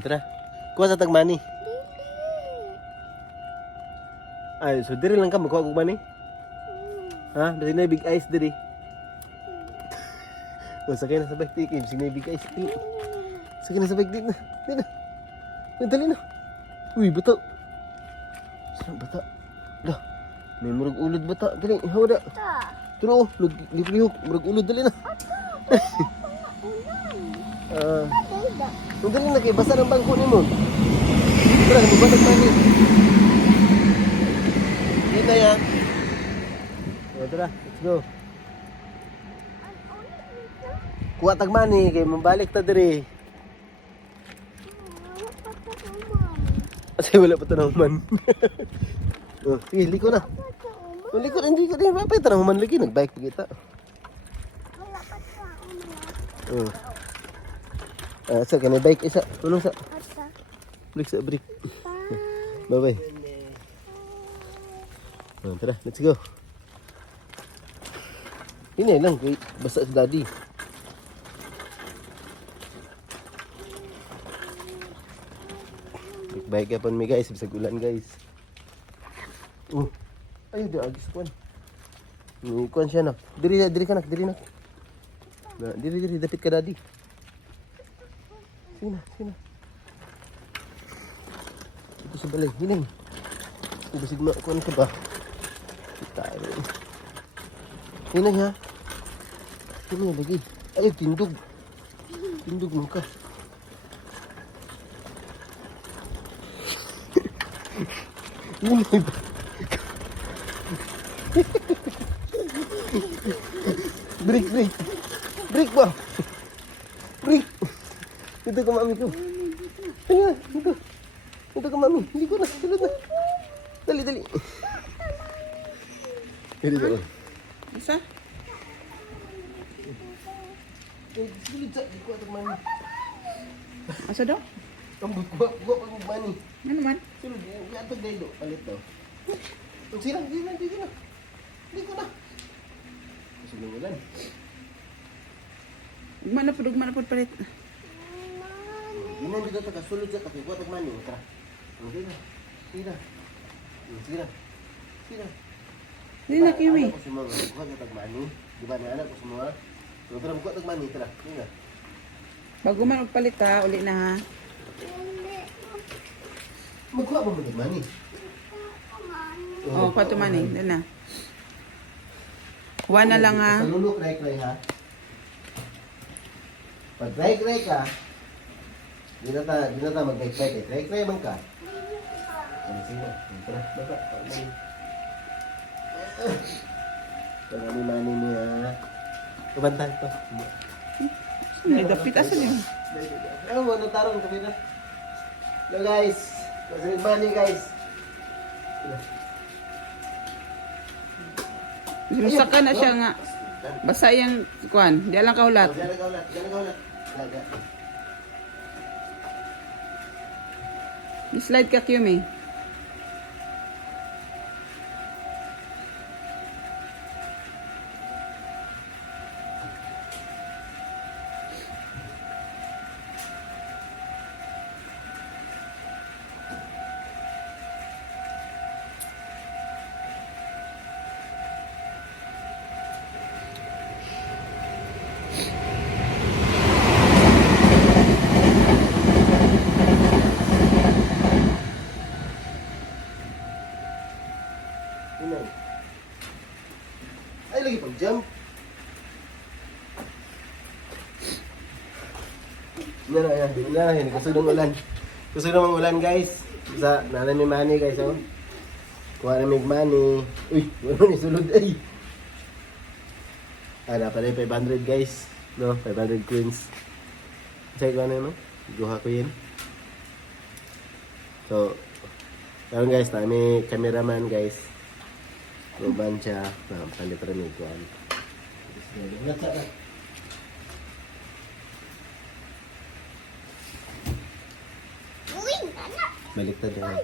Tara. Kuha sa tagmani. Ay, so diri lang ka magkuha kog mani? Ha? Basi na big ice diri. O sakay na sa bike tikim, sige big ice diri. Sakay na sa bike dito na. Dito na. Dali na. Uy, bata. Saan bata? Dah. May murag ulod bata. Dali, hawa da. Turo, liplihok. Murag ulod, dali na. Dali na kay basa ng bangko ni mo. Tara, mabatag mani. Kita ya. O, tara, let's go. Kuha tag mani kay mabalik ta diri. Kasi wala pa tanaman. Oh, sige, liko na. Liko na, hindi ko din. Mapay tanaman lagi. Nag-bike pa kita. Oh. Sa ka na bike isa. Ano sa? Break sa break. Bye-bye. Oh, tara, let's go. Ini lang, basta sa daddy. Baik ka pun mi guys, bisa ulan guys. Ayo dia agis kuan. Ni kuan siya nak. Diri ka nak, diri nak. Nah, diri dapit ka daddy. Sina. Ito sa balay, hining. Bisig na kuan ka ba? Kita. Hining ha. Ini lagi. Ayo tindog. Tindog mo ka. Break ba? Break. Ito ka mami ko. Ayan, ito ka mami. Hindi ko na, sulod na. Dali. Dito. Isa? Sulod sa, di ko ito mami. Asa daw? Ambot ko pag mani. Ano man? Sulod, yan ito dito. Palit to. Sirang, di ko na. Kasi ng ulan. Gumana po palit. Gimana dito ta kasulod sa kasi ko mani. Tara. Sira. Hindi na kiwi. Anak ko semua kuha sa tagmani. Di ba ni anak ko semua? So tara kuha tagmani tara. Nga. Bago man magpalit ha, uli na ha. Magkuha mo tagmani. Oo, pato man eh. Doon na. Kuha na lang ha. Salulok cry ha. Pag cry ka, di na ta mag-cry. Cry man ka. Sige. Tara, baba. Mani niya. Kubantan to. May dapit asan yun? Oh, natarong kami na. Hello guys. Kasi money guys. Saka na siya nga. Basa yung kuan. Di lang kaulat. Diyan kaulat. Slide ka Kimi. Ay, lagi pag-jump. Yan. Kasunod ng ulan guys. Sa nalan may money guys oh. Kuha na may money. Uy, wala ni sulod ay. Dapat ay 500 guys. No, 500 coins. Check ko na no. Guha ko yun. So, karon guys, may cameraman guys. Ruban siya. Palit rin yung kuhan. Baliktad yan.